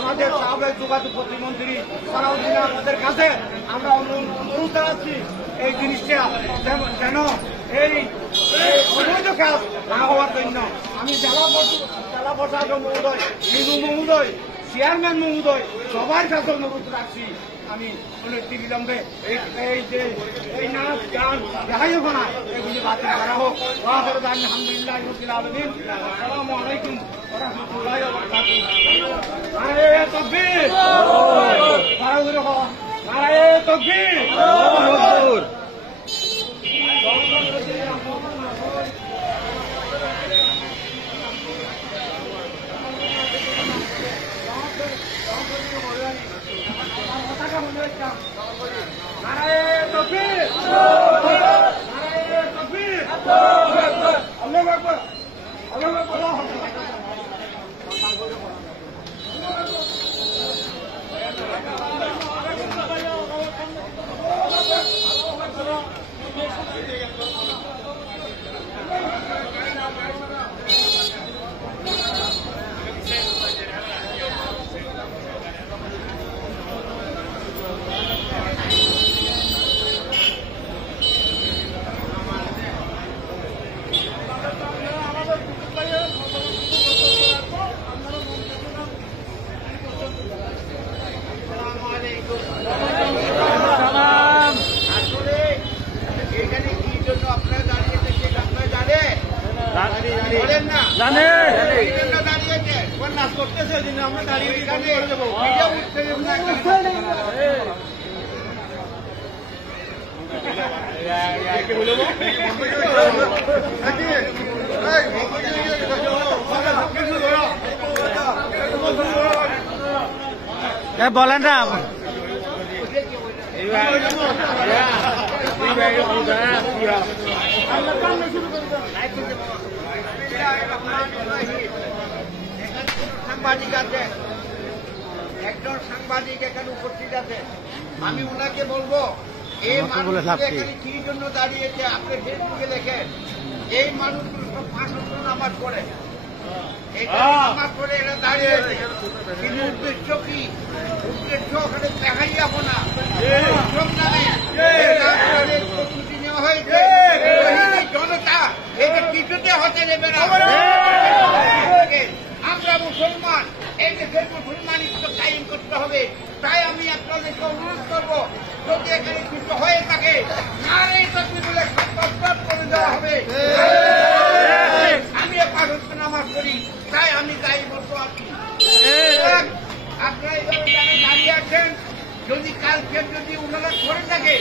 আমাদের সাবেক যোগাযোগ প্রতিমন্ত্রী সালাউদ্দিন আমাদের কাছে আমরা অনুরোধ জানাচ্ছি এই জিনিসটা যেন এই অবৈধ কাজ না হওয়ার জন্য আমি জেলা প্রশাসক মহোদয়, মিনু মহোদয়, চেয়ারম্যান মহোদয় সবার কাছে অনুরোধ রাখছি। আমি বিলম্বে এই নাচ গান যাই হোক না এগুলি বাতিল করা হোক। আলহামদুলিল্লাহ রবিল আলামিন। আসসালামু আলাইকুম ওয়া রাহমাতুল্লাহি ওয়া বারাকাতুহু। নারে তাকবীর, নারে তাকবীর। জানে আমরা দাঁড়িয়ে বলেন না সাংবাদিক আছে, একজন সাংবাদিক এখানে উপস্থিত আছে। আমি ওনাকে বলবো এই মানুষগুলো এখানে কি জন্য দাঁড়িয়েছে আপনি ফেসবুকে লেখেন। এই মানুষগুলো সব 5 ওয়াক্ত নামাজ পড়ে, নামাজ পড়ে এরা দাঁড়িয়েছে, কিন্তু উদ্দেশ্য কি? উদ্দেশ্য ওখানে দেখাই যাবো না প্রস্তুতি নেওয়া হয়েছে। জনতা এটা কিছুতে হতে দেবে না। আমরা মুসলমান, এই দেশের মুসলমানিত্ব কায়েম করতে হবে। তাই আমি আপনাদেরকে অনুরোধ করবো, যদি এখানে কিছু হয়ে থাকে নারে তাকবীর বলে প্রস্তাব করে দেওয়া হবে। আমি 5 ওয়াক্ত নামাজ পড়ি, তাই আমি দায়বদ্ধ আছি। আপনারা এভাবে যারা দাঁড়িয়ে আছেন, যদি কালকে যদি ওনারা করে থাকে,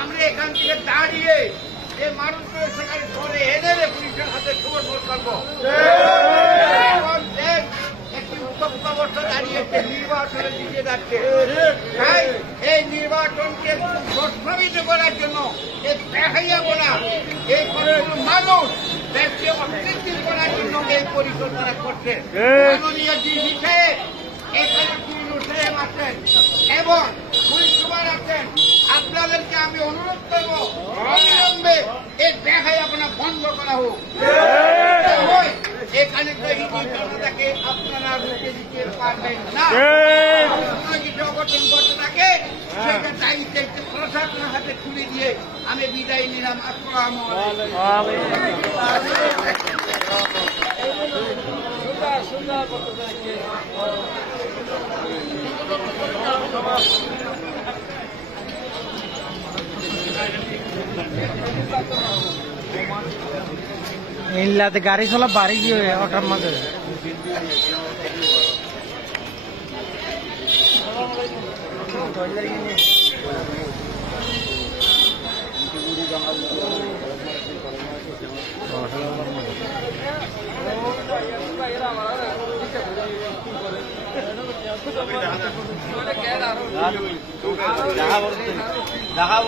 আমরা এখান থেকে দাঁড়িয়ে এই মানুষগুলো সেখানে ধরে এনে পুলিশের হাতে সমর্পণ করবো। একটি উত্তপ্ত অবস্থা দাঁড়িয়েছে, নির্বাচনের দিকে যাচ্ছে। তাই এই নির্বাচনকে প্রশ্নবিদ্ধ করার জন্য এই দেখাইয়া বলা এই কতগুলো মানুষ দেশকে অস্থিতিশীল করার জন্য এই পরিকল্পনা করছে। মাননীয় ডিসি সাহেব এখানে সাহেব আছেন এবং পুলিশ সুপার আছেন। আপনাদেরকে আমি অনুরোধ করবো অবিলম্বে এই দেখাই আপনার বন্ধ করা হোক। এখানে জনতাকে আপনারা রুখে দিতে পারবেন না। কিছু অঘটন ঘটে থাকে সেটা দায়িত্ব প্রশাসনের হাতে তুলে দিয়ে আমি বিদায় নিলাম। আসসালামু ইল্লাতে গাড়ি চলা বাড়ি গিয়ে ওটার মাঝে দেখা